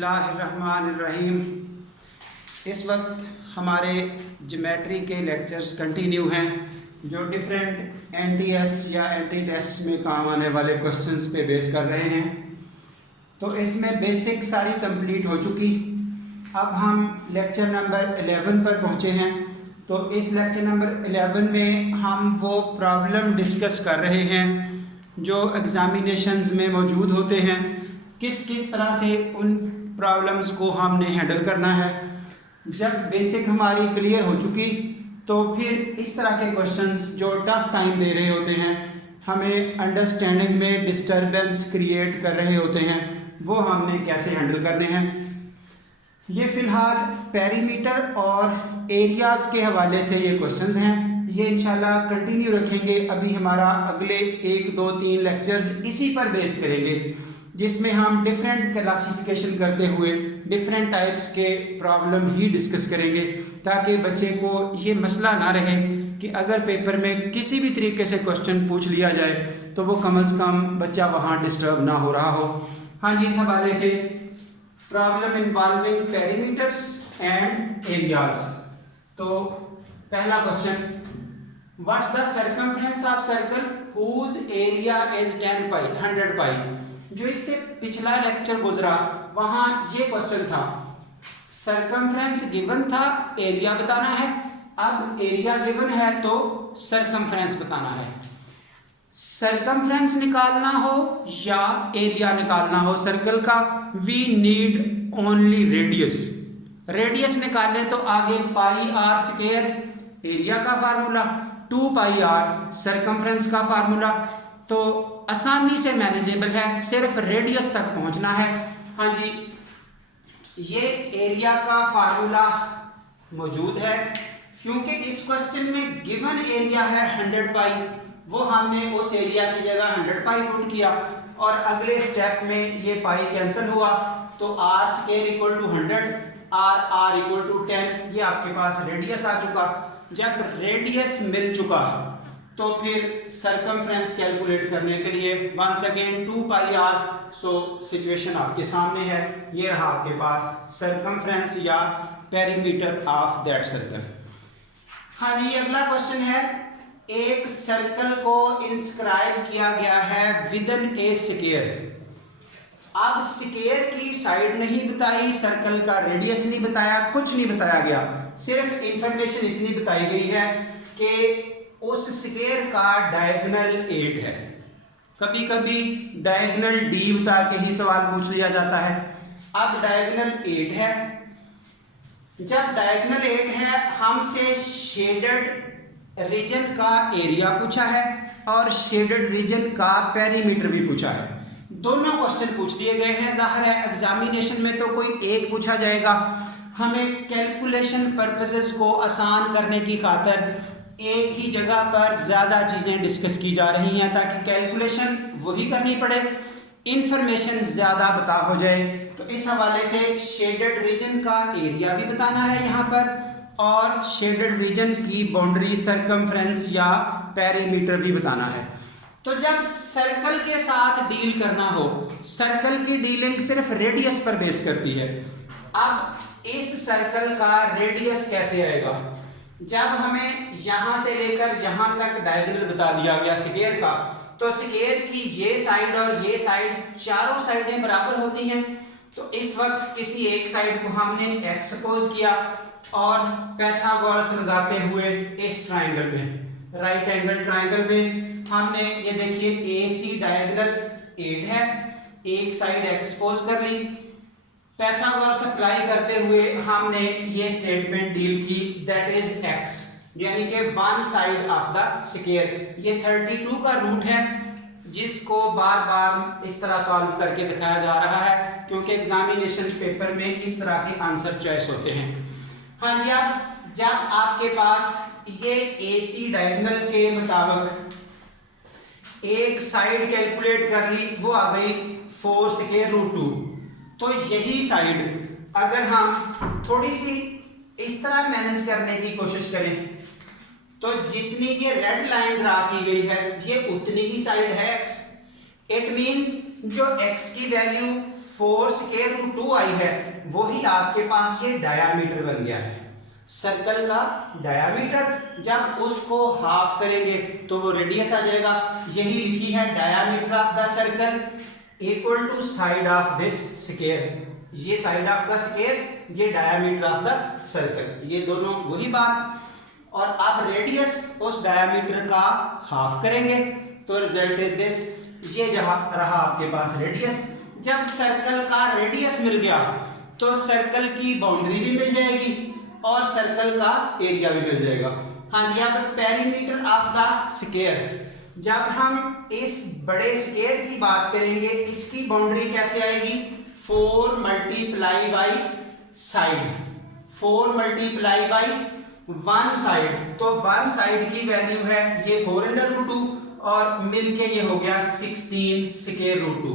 बिस्मिल्लाहिर्रहमानिर्रहीम। इस वक्त हमारे ज्योमेट्री के लेक्चर्स कंटिन्यू हैं जो डिफरेंट एनटीएस या एंटी टेस्ट में काम आने वाले क्वेश्चंस पे बेस कर रहे हैं। तो इसमें बेसिक सारी कंप्लीट हो चुकी। अब हम लेक्चर नंबर 11 पर पहुंचे हैं। तो इस लेक्चर नंबर 11 में हम वो प्रॉब्लम डिस्कस कर रहे हैं जो एग्ज़ामिनेशंस में मौजूद होते हैं, किस तरह से उन प्रॉब्लम्स को हमने हैंडल करना है। जब बेसिक हमारी क्लियर हो चुकी तो फिर इस तरह के क्वेश्चंस जो टफ टाइम दे रहे होते हैं, हमें अंडरस्टैंडिंग में डिस्टरबेंस क्रिएट कर रहे होते हैं, वो हमने कैसे हैंडल करने हैं। ये फ़िलहाल पेरीमीटर और एरियाज़ के हवाले से ये क्वेश्चंस हैं। ये इंशाल्लाह कंटिन्यू रखेंगे। अभी हमारा अगले 1, 2, 3 लेक्चर्स इसी पर बेस करेंगे, जिसमें हम डिफरेंट क्लासिफिकेशन करते हुए डिफरेंट टाइप्स के प्रॉब्लम ही डिस्कस करेंगे, ताकि बच्चे को ये मसला ना रहे कि अगर पेपर में किसी भी तरीके से क्वेश्चन पूछ लिया जाए तो वो कम अज़ कम बच्चा वहाँ डिस्टर्ब ना हो रहा हो। हाँ जी, इस हवाले से problem involving perimeters and areas. तो पहला question, what's the circumference of circle whose area is 100 pi. जो इससे पिछला लेक्चर गुजरा वहां ये क्वेश्चन था, सर्कमफ्रेंस गिवन था, एरिया बताना है। अब एरिया गिवन है तो सर्कमफ्रेंस बताना है। सर्कमफ्रेंस निकालना हो या एरिया निकालना हो सर्कल का, we need only radius. Radius निकालें तो आगे पाई आर स्क्वायर एरिया का फार्मूला, 2 पाई आर सर्कमफ्रेंस का फार्मूला, तो आसानी से मैनेजेबल है, सिर्फ रेडियस तक पहुंचना है। हाँ जी, ये एरिया का फार्मूला मौजूद है क्योंकि इस क्वेश्चन में गिवन एरिया है 100 पाई, वो हमने उस एरिया की जगह 100 पाई पुट किया और अगले स्टेप में ये पाई कैंसिल हुआ तो R square equal to 100, R equal to 10। ये आपके पास रेडियस आ चुका। जब रेडियस मिल चुका तो फिर सर्कमफ्रेंस कैलकुलेट करने के लिए once again 2 pi R. So situation आपके सामने है, ये रहा आपके पास सर्कमफ्रेंस या पेरीमीटर ऑफ दैट सर्कल। हाँ जी, अगला क्वेश्चन है, एक सर्कल को इंस्क्राइब किया गया है विदिन ए स्क्वायर। अब स्क्वायर की साइड नहीं बताई, सर्कल का रेडियस नहीं बताया, कुछ नहीं बताया गया, सिर्फ इंफॉर्मेशन इतनी बताई गई है कि उस स्क्वायर का डायगोनल 8 है। कभी कभी डायगोनल डी बता के ही सवाल पूछ लिया जाता है। अब डायगोनल 8 है। जब डायगोनल 8 है, हमसे शेडेड रीजन का एरिया पूछा है और शेडेड रीजन का पेरीमीटर भी पूछा है। दोनों क्वेश्चन पूछ दिए गए हैं। जाहिर है एग्जामिनेशन में तो कोई एक पूछा जाएगा। हमें कैलकुलेशन पर्पसेस को आसान करने की खातिर एक ही जगह पर ज़्यादा चीज़ें डिस्कस की जा रही हैं ताकि कैलकुलेशन वही करनी पड़े, इंफॉर्मेशन ज़्यादा बता हो जाए। तो इस हवाले से शेडेड रीजन का एरिया भी बताना है यहाँ पर और शेडेड रीजन की बाउंड्री सर्कमफ्रेंस या पेरीमीटर भी बताना है। तो जब सर्कल के साथ डील करना हो, सर्कल की डीलिंग सिर्फ रेडियस पर बेस करती है। अब इस सर्कल का रेडियस कैसे आएगा? जब हमें यहां से लेकर यहां तक डायगोनल बता दिया गया स्क्वायर का, तो स्क्वायर की ये साइड और ये साइड, चारों साइडें बराबर होती हैं। तो इस वक्त किसी एक साइड को हमने एक्स सपोज किया और पाइथागोरस लगाते हुए इस ट्राइंगल में, राइट एंगल ट्राइंगल में, हमने ये देखिए AC डायगोनल 8 है, एक साइड एक्सपोज कर ली। पाइथागोरस अप्लाई करते हुए हमने ये स्टेटमेंट डील की, दैट इज x, यानी कि one side of the square. ये 32 का रूट है जिसको बार बार इस तरह सॉल्व करके दिखाया जा रहा है क्योंकि एग्जामिनेशन पेपर में इस तरह के आंसर चॉइस होते हैं। हाँ जी, अब जब आपके पास ये AC डायगोनल के मुताबिक एक साइड कैलकुलेट कर ली, वो आ गई 4 स्क्वायर रूट 2। तो यही साइड अगर हम थोड़ी सी इस तरह मैनेज करने की कोशिश करें तो जितनी ये रेड लाइन ड्रा की गई है ये उतनी ही साइड है x। इट मींस जो x की वैल्यू 4 स्क्वायर रूट 2i है, वही आपके पास ये डायामीटर बन गया है, सर्कल का डायामीटर। जब उसको हाफ करेंगे तो वो रेडियस आ जाएगा। यही लिखी है diameter of the circle equal to side of this square. ये साइड ऑफ द स्क्वायर, ये डायामीटर ऑफ द सर्कल, ये दोनों वही बात। और अब रेडियस उस डायामीटर का हाफ करेंगे तो रिजल्ट इज दिस, ये जहां रहा आपके पास रेडियस। जब सर्कल का रेडियस मिल गया तो सर्कल की बाउंड्री भी मिल जाएगी और सर्कल का एरिया भी मिल जाएगा। हाँ जी, अब पेरीमीटर ऑफ द स्क्वायर, जब हम इस बड़े स्क्वायर की बात करेंगे, इसकी बाउंड्री कैसे आएगी? 4 multiply by side, 4 multiply by 1 side. तो 1 साइड की वैल्यू है ये 4 अंडर रूट 2 और मिलके ये हो गया 16 स्क्वायर रूट 2।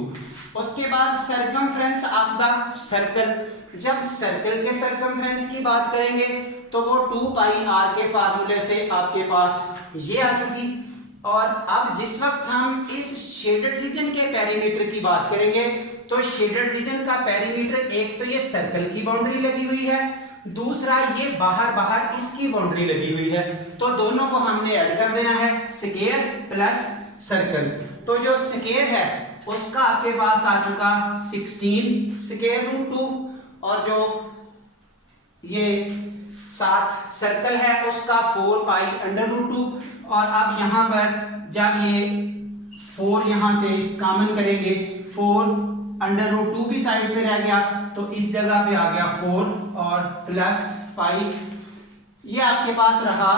उसके बाद सरकमफ्रेंस ऑफ द सर्कल, जब सर्कल के सरकमफ्रेंस की बात करेंगे तो वो 2 पाई आर के फार्मूले से आपके पास ये आ चुकी। और अब जिस वक्त हम इस शेडेड रीजन के पेरीमीटर की बात करेंगे तो शेडेड रीजन का पेरीमीटर, एक तो ये सर्कल की बाउंड्री लगी हुई है, दूसरा ये बाहर इसकी बाउंड्री लगी हुई है, तो दोनों को हमने ऐड कर देना है, स्क्वायर प्लस सर्कल। तो जो स्क्वायर है उसका आपके पास आ चुका 16 स्क्वायर रूट 2 और जो ये साथ सर्कल है उसका 4 पाई अंडर रूट 2। और अब यहां पर जब ये 4 यहां से कॉमन करेंगे, 4 अंडर रूट 2 भी साइड पे रह गया तो इस जगह पे आ गया 4 और प्लस पाई। ये आपके पास रहा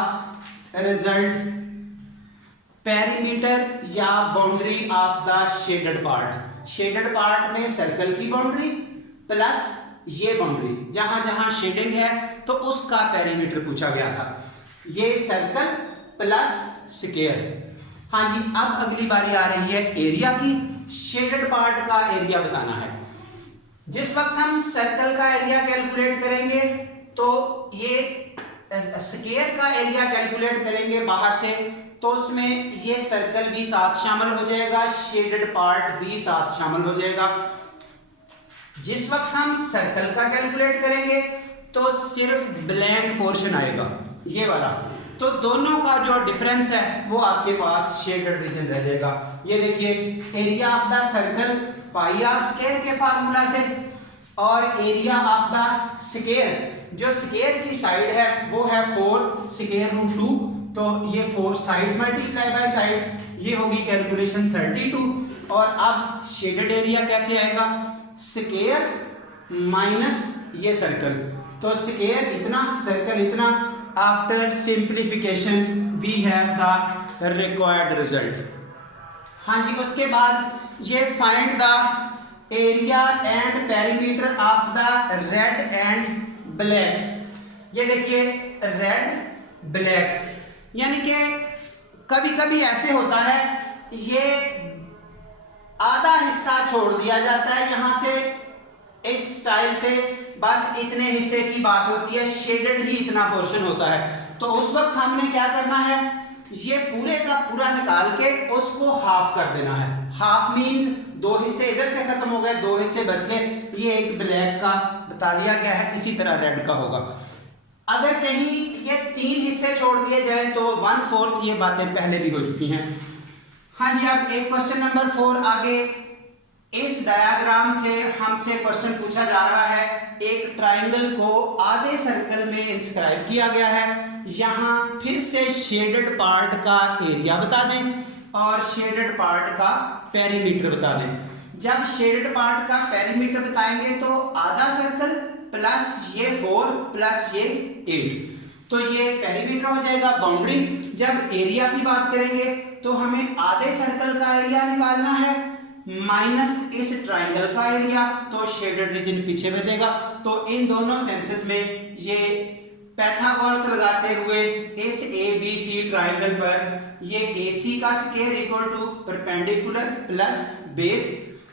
रिजल्ट, पेरीमीटर या boundary of the shaded part. Shaded part में सर्कल की बाउंड्री प्लस ये बाउंड्री, जहां जहां शेडिंग है तो उसका पेरीमीटर पूछा गया था, ये सर्कल प्लस स्क्वायर। हाँ जी, अब अगली बारी आ रही है एरिया की। शेडेड पार्ट का एरिया बताना है। जिस वक्त हम सर्कल का एरिया कैलकुलेट करेंगे तो ये स्क्वायर का एरिया कैलकुलेट करेंगे बाहर से, तो उसमें ये सर्कल भी साथ शामिल हो जाएगा, शेडेड पार्ट भी साथ शामिल हो जाएगा। जिस वक्त हम सर्कल का कैलकुलेट करेंगे तो सिर्फ ब्लैंक पोर्शन आएगा, ये वाला, तो दोनों का जो डिफरेंस है वो आपके पास शेडेड रीजन रह जाएगा। ये देखिए, area of the circle pi R square के फार्मूला से, और एरिया ऑफ द स्क्वायर, जो स्क्वायर की साइड है वो है 4 स्क्वायर रूट 2, तो ये 4 साइड मल्टीप्लाई बाय साइड, ये होगी कैलकुलेशन 32। और अब शेडेड एरिया कैसे आएगा? स्क्वायर माइनस ये सर्कल, तो स्क्वायर इतना सर्कल इतना। After simplification we have the required result. हाँ जी, उसके बाद ये find the area and perimeter of the red and black. ये देखिए, रेड ब्लैक, यानी कि कभी कभी ऐसे होता है ये आधा हिस्सा छोड़ दिया जाता है, यहां से इस स्टाइल से बस इतने हिस्से की बात होती है, शेडेड ही इतना पोर्शन होता है। तो उस वक्त हमने क्या करना है, ये पूरे का पूरा निकाल के उसको हाफ कर देना है। हाफ मींस 2 हिस्से इधर से खत्म हो गए, 2 हिस्से बच गए। ये एक ब्लैक का बता दिया गया है, इसी तरह रेड का होगा। अगर कहीं ये 3 हिस्से छोड़ दिए जाए तो 1/4 ये बातें पहले भी हो चुकी हैं। हाँ जी, अब एक क्वेश्चन नंबर 4 आगे। इस डायग्राम से हमसे क्वेश्चन पूछा जा रहा है, एक ट्राइंगल को आधे सर्कल में इंस्क्राइब किया गया है। यहाँ फिर से शेडेड पार्ट का एरिया बता दें और शेडेड पार्ट का पेरीमीटर बता दें। जब शेडेड पार्ट का पेरीमीटर बताएंगे तो आधा सर्कल प्लस ये 4 प्लस ये 8, तो ये पेरीमीटर हो जाएगा, बाउंड्री। जब एरिया की बात करेंगे तो हमें आधे सर्कल का एरिया निकालना है माइनस इस ट्राइंगल का एरिया, तो शेडेड रीजन पीछे बचेगा। तो इन दोनों सेंसेस में ये पैथागोरस लगाते हुए इस ABC ट्राइंगल पर ये AC का square equal to perpendicular plus base,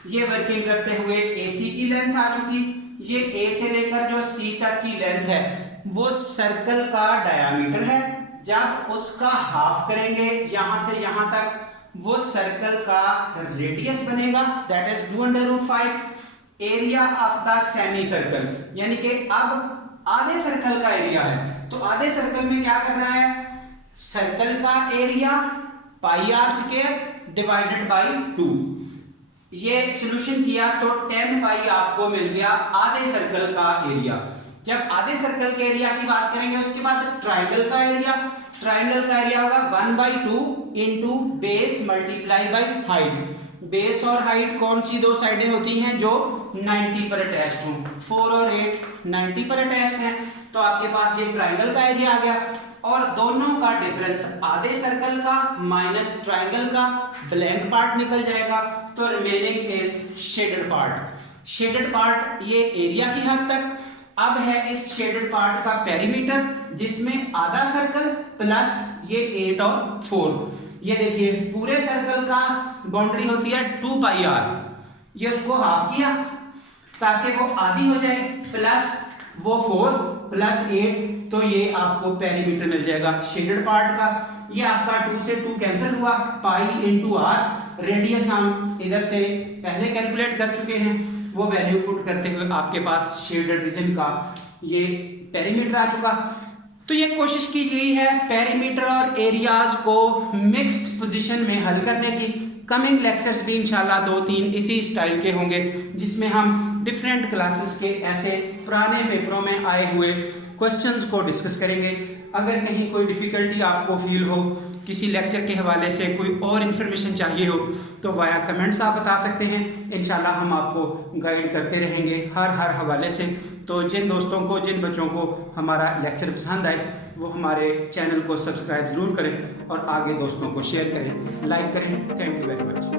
ये वर्किंग करते हुए AC की लेंथ आ चुकी। ये A से लेकर जो C तक की लेंथ है वो सर्कल का डायामीटर है। जब उसका हाफ करेंगे यहां से यहां तक, वो सर्कल का रेडियस बनेगा, that is 2/5। Area of the semi circle, यानी कि अब आधे सर्कल का एरिया है, तो आधे सर्कल में क्या करना है, सर्कल का area pi R square divided by 2। ये सॉल्यूशन किया तो 10 पाई आपको मिल गया आधे सर्कल का एरिया। जब आधे सर्कल के एरिया की बात करेंगे उसके बाद ट्राइंगल का एरिया, ट्राइंगल का एरिया होगा 1/2 into base multiply by height. Base और हाइट कौन सी दो साइडें होती हैं जो 90 पर अटैच्ड हों, 4 और 8 90 पर अटैच्ड हैं, तो आपके पास ये ट्राइंगल का एरिया आ गया। और दोनों का डिफरेंस आधे सर्कल का माइनस ट्राइंगल का ब्लैंक पार्ट निकल जाएगा, तो remaining is shaded part. Shaded part ये एरिया की हद तक। अब है इस शेडेड पार्ट का पेरीमीटर, जिसमें आधा सर्कल प्लस ये 8 और 4। ये देखिए पूरे सर्कल का बाउंड्री होती है 2 पाई आर, ये उसको हाफ किया ताकि वो आधी हो जाए, प्लस वो 4 प्लस 8, तो ये आपको पेरीमीटर मिल जाएगा शेडेड पार्ट का। ये आपका 2 से 2 कैंसिल हुआ, पाई इंटू आर। रेडियस हम इधर से पहले कैलकुलेट कर चुके हैं, वो वैल्यू पुट करते हुए आपके पास शेडेड रीजन का ये पेरीमीटर आ चुका। तो ये कोशिश की गई है पेरीमीटर और एरियाज को मिक्स्ड पोजीशन में हल करने की। कमिंग लेक्चर्स भी इंशाल्लाह 2-3 इसी स्टाइल के होंगे, जिसमें हम डिफरेंट क्लासेस के ऐसे पुराने पेपरों में आए हुए क्वेश्चंस को डिस्कस करेंगे। अगर कहीं कोई डिफ़िकल्टी आपको फील हो, किसी लेक्चर के हवाले से कोई और इन्फॉर्मेशन चाहिए हो, तो वाया कमेंट्स आप बता सकते हैं। इंशाल्लाह हम आपको गाइड करते रहेंगे हर हवाले से। तो जिन दोस्तों को, जिन बच्चों को हमारा लेक्चर पसंद आए, वो हमारे चैनल को सब्सक्राइब ज़रूर करें और आगे दोस्तों को शेयर करें, लाइक करें। Thank you very much.